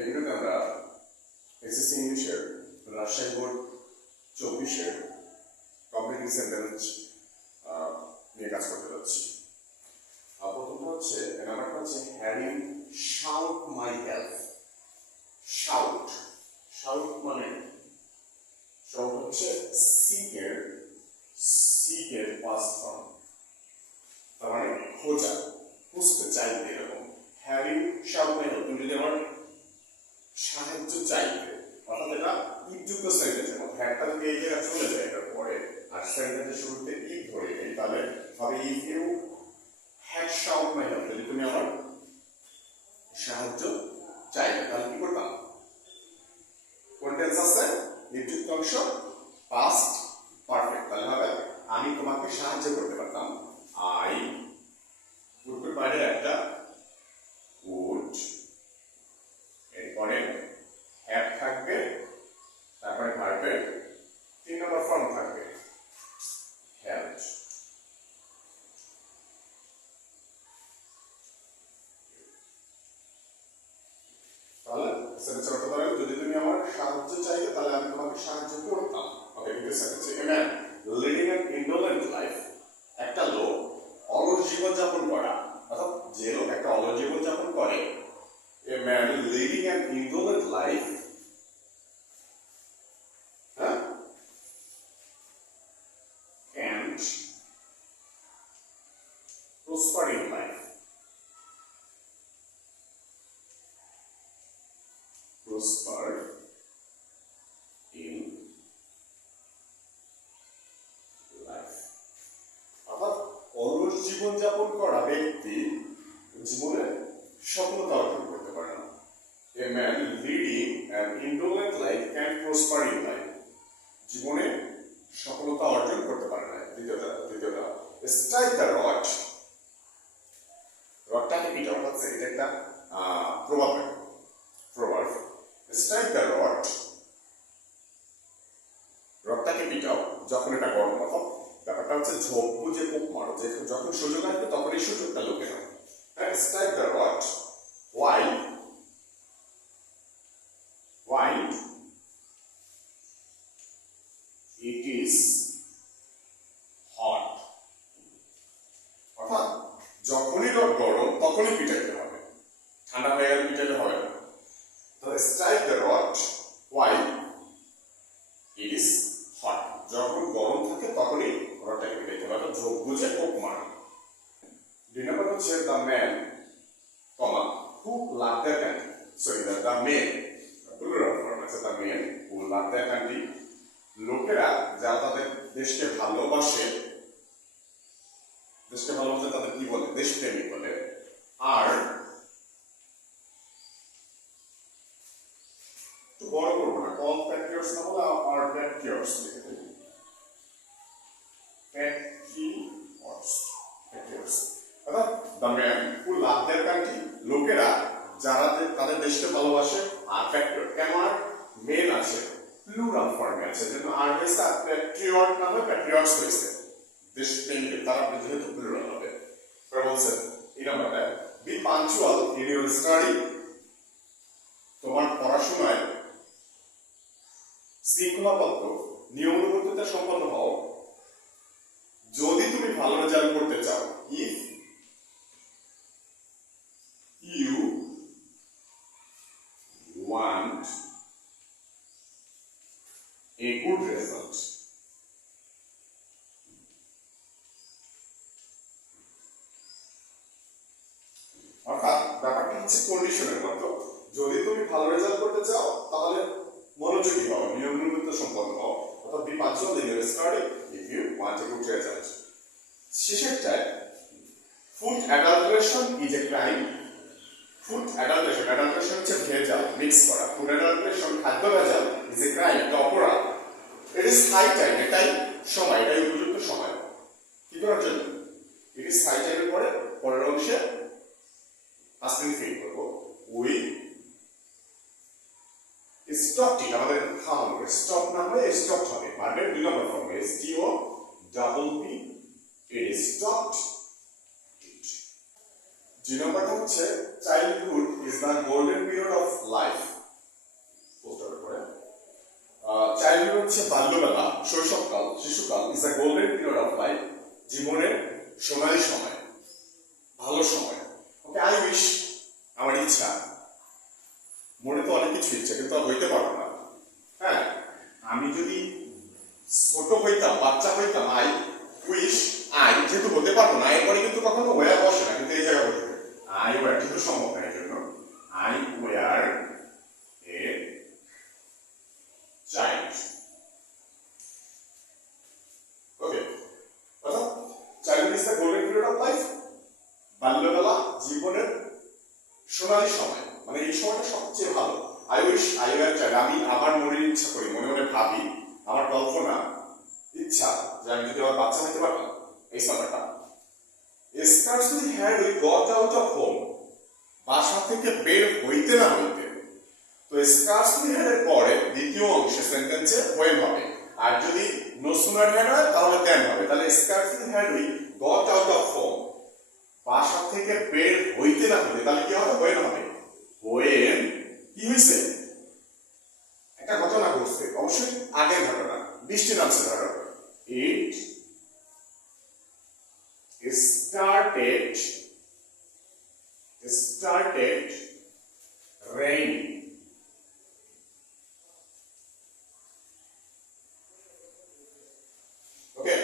এই ভিডিওতে আমরা এসএসসি ইংলিশের রাজশাহী বোর্ড 24-এর কমপ্লিট সেন্টেন্স নিয়ে কাজ করতে যাচ্ছি। প্রথমটা হচ্ছে নাম্বারটা হচ্ছে Harry shout my help. Shout shout মানে শাউট হচ্ছে সিকের পাস্ট ফর্ম, তার মানে খোঁজা, খুঁজতে চাইতে এরকম। হ্যারি শাউট মাই হেল্প, তুমি যদি আমার সাহায্য চাইতে, অর্থাৎ এটা ইফযুক্ত সেন্টেন্সের মতো। হ্যাডটা যদি এই জায়গায় চলে যায় এটার পরে আর সেন্টেন্সের শুরুতে ইফ ধরে নেই, তাহলে হবে if you had shout my help, যদি তুমি আমার সাহায্য চাইতে, তাহলে কি করতাম? কোন টেন্স আছে? ইফযুক্ত অংশ পাস্ট পারফেক্ট, তাহলে হবে আমি তোমাকে সাহায্য করতে পারতাম। আই উড বাইরে একটা উড, এরপরে হ্যাভ থাকবে, তারপরে ভার্বের 3 নম্বর ফর্ম থাকবে হ্যাভ। তাহলে সেন্টেন্স অর্থ দাঁড়াবে যদি তুমি আমার সাহায্য চাইতে তাহলে আমি তোমাকে সাহায্য করতাম। ওকে, দ্বিতীয় sentence, a man living an indolent life, একটা লোক অলস জীবন যাপন করা, অর্থাৎ যে লোক একটা অলস জীবন যাপন করে, a man living an indolent life and prosper in life. Prosper in life. অর্থাৎ অলস জীবন যাপন করা ব্যক্তি জীবনে সফলতা অর্জন করতে পারে না। A man leading an indolent life can prosper in life. জীবনে সফলতা অর্জন করতে পারে না। দ্বিতীয়টা স্ট্রাইক দ্য রড, রডটাকে পিটা, অর্থাৎ এটা একটা প্রভাব। স্ট্রাইক দ্য রড, রডটাকে পিটাও যখন এটা গরম। অর্থাৎ ব্যাপারটা হচ্ছে ঝোপ বুঝে কোপ মারো, যে যখন সুযোগ আসবে তখন এই সুযোগটা লোকে নাও। হ্যাঁ, strike the rod while it is hot, অর্থাৎ যখনই রড গরম তখনই পিটাইতে হবে, ঠান্ডা হয়ে গেলে পিটাইতে হবে না। তাহলে strike the rod while it is hot, যখন গরম থাকে তখনই রডটাকে পিটাইতে হবে, অর্থাৎ ঝোপ বুঝে কোপ মারো। 2 নম্বর হচ্ছে the man who love their country. Sorry, the men, plural form আছে, the men who love their country, লোকেরা যারা তাদের দেশকে ভালোবাসে, তাদের কি বলে? দেশপ্রেমিক বলে। আর একটু বড় করবো না, কল প্যাট্রিয়টস না বলে আর প্যাট্রিয়টস লিখে দেবে, প্যাট্রিয়টস। অর্থাৎ the man who love their country, লোকেরা যারা তাদের দেশকে ভালোবাসে। আর প্যাট্রিয়ট, কেন আর মেন আছে, প্লুরাল ফর্মে আছে, যেন আর হয়েছে আর প্যাট্রিয়ট না হয়ে প্যাট্রিয়টস হয়েছে, দেশপ্রেমিক, তারা যেহেতু প্লুরাল হবে। বলছে এই নাম্বারটা, be punctual in your study, তোমার পড়াশোনায় শৃঙ্খলাবদ্ধ নিয়মানুবর্তিতা সম্পন্ন হও যদি তুমি ভালো রেজাল্ট করতে চাও। If you want a good result. অর্থাৎ ব্যাপারটা হচ্ছে কন্ডিশনের মতো, যদি তুমি ভালো রেজাল্ট করতে চাও তাহলে মনোযোগী হও, নিয়মানুবর্তিতা সম্পন্ন হও, অর্থাৎ be punctual in your study if you want a good result. শেষেরটায় food adulteration is a crime. Food adulteration হচ্ছে ভেজাল, মিক্স করা। ফুড অ্যাডাল্টারেশন, খাদ্য ভেজাল, ইজ এ ক্রাইম, একটা অপরাধ। ইট ইজ হাই টাইম, এটাই সময়, এটাই উপযুক্ত সময় কি করার জন্য। ইট ইজ হাই টাইমের পরে পরের অংশে আসলে ফিল করবো উই স্টপ ইট, আমাদের খাওয়ানো, স্টপ না হয়ে স্টপ হবে, ভার্বের 2 number form STOPP, it stopped it. 2 নম্বরটা হচ্ছে childhood is the golden period of life. Childhood হচ্ছে বাল্যবেলা, শৈশবকাল, শিশুকাল। Is the golden period of life, জীবনের সোনালী সময়, ভালো সময়। ওকে, আই উইশ, আমার ইচ্ছা, মনে তো অনেক কিছু ইচ্ছা কিন্তু আর হইতে পারবো না। হ্যাঁ, আমি যদি ছোট হইতাম, বাচ্চা হইতাম, আই উইশ, আই যেহেতু হতে পারবো না, এরপরে কিন্তু কখনো ওয়ার বসে না, কিন্তু এই জায়গায় বসে আই ওয়ার, যেহেতু সম্ভব না, এই জন্য I were a child. Okay, অর্থাৎ childhood is the golden period of life, বাল্যবেলা জীবনের সোনালী সময়, মানে এই সময়টা সবচেয়ে ভালো। I wish I were child, আমি আমার মনের ইচ্ছা করি, মনে মনে ভাবি, আমার কল্পনা, ইচ্ছা যে আমি যদি আমার বাচ্চা হইতে পারতাম। এই সময়টা scarcely had we got out of home, বাসা থেকে বের হইতে না হইতে। তো scarcely had এর পরে দ্বিতীয় অংশে সেন্টেন্সে when হবে, আর যদি no sooner had হয় তাহলে then হবে। তাহলে scarcely had we got out of home, বাসা থেকে বের হইতে না হইতে, তাহলে কি হবে? when হবে। when কি হইছে? একটা ঘটনা ঘটছে, অবশ্যই আগের ঘটনা, বৃষ্টি নামছে ধরো। it started raining. Okay,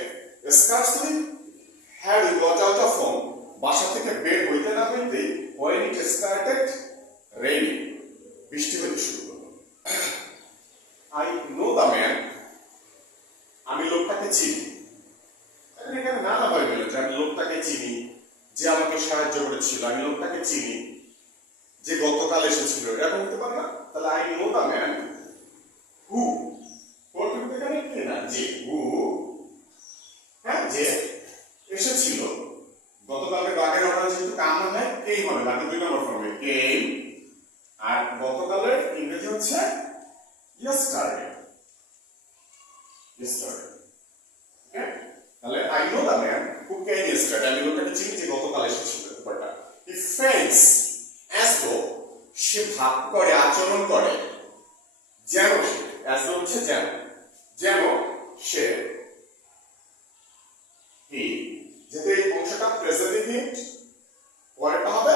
scarcely had we got out of home, বাসা থেকে বের হইতে না হইতে when it started raining, বৃষ্টি হইতে শুরু করলো। I know the man, আমি লোকটাকে চিনি। এখানে নানা ভাবে বলে যে আমি লোকটাকে চিনি, যে আমাকে সাহায্য করেছিল, আমি লোকটাকে চিনি, যে গতকাল এসেছিল, এরকম হতে পারে না? তাহলে I know the man who, এখানে কি না, যে হু, হ্যাঁ, যে এসেছিল গতকালের আগের অর্ডার যেহেতু কাম না হয় কেই হবে, বাকি দুই নম্বর ফর্মে কেম, আর গতকালের ইংরেজি হচ্ছে yesterday, তাহলে I know the man who came yesterday, আমি লোকটাকে চিনি যে গতকাল এসেছিল। ব্যাপারটা হি ফেলস অ্যাজ দো, সে ভাব করে, আচরণ করে যেন সে, অ্যাজ দো হচ্ছে যেন, যেন সে, হি, যেহেতু এই অংশটা প্রেজেন্ট ইনডিফিনিট, পরেরটা হবে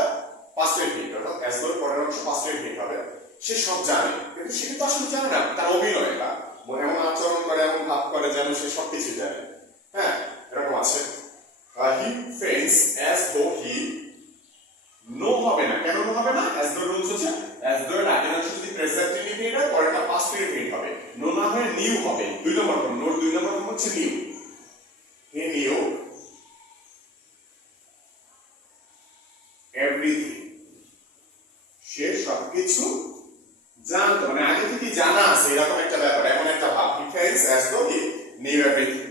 পাস্ট ইনডিফিনিট, অর্থাৎ অ্যাজ দো পরের অংশ পাস্ট ইনডিফিনিট হবে। সে সব জানে, কিন্তু সে কিন্তু আসলে জানে না, তার অভিনয়, এটা এমন আচরণ করে, এমন ভাব করে যেন সে সবকিছু জানে। হ্যাঁ, এরকম আছে। হি ফেলস অ্যাজ দো হি, নো হবে না, কেন নো হবে না? অ্যাজ দো রুলস হচ্ছে অ্যাজ দো এর আগের অংশ যদি প্রেজেন্ট ইনডিফিনিট হয়, পরেরটা পাস্ট ইনডিফিনিট হবে। নো না হয়ে নিউ হবে, দুই নম্বর ফর্ম। নোর দুই নম্বর ফর্ম হচ্ছে নিউ। হি নিউ এভরিথিং, সে সবকিছু জানতো, মানে আগে থেকে জানা আছে, এরকম একটা ব্যাপার, এমন একটা ভাব। হি fails as though he knew everything.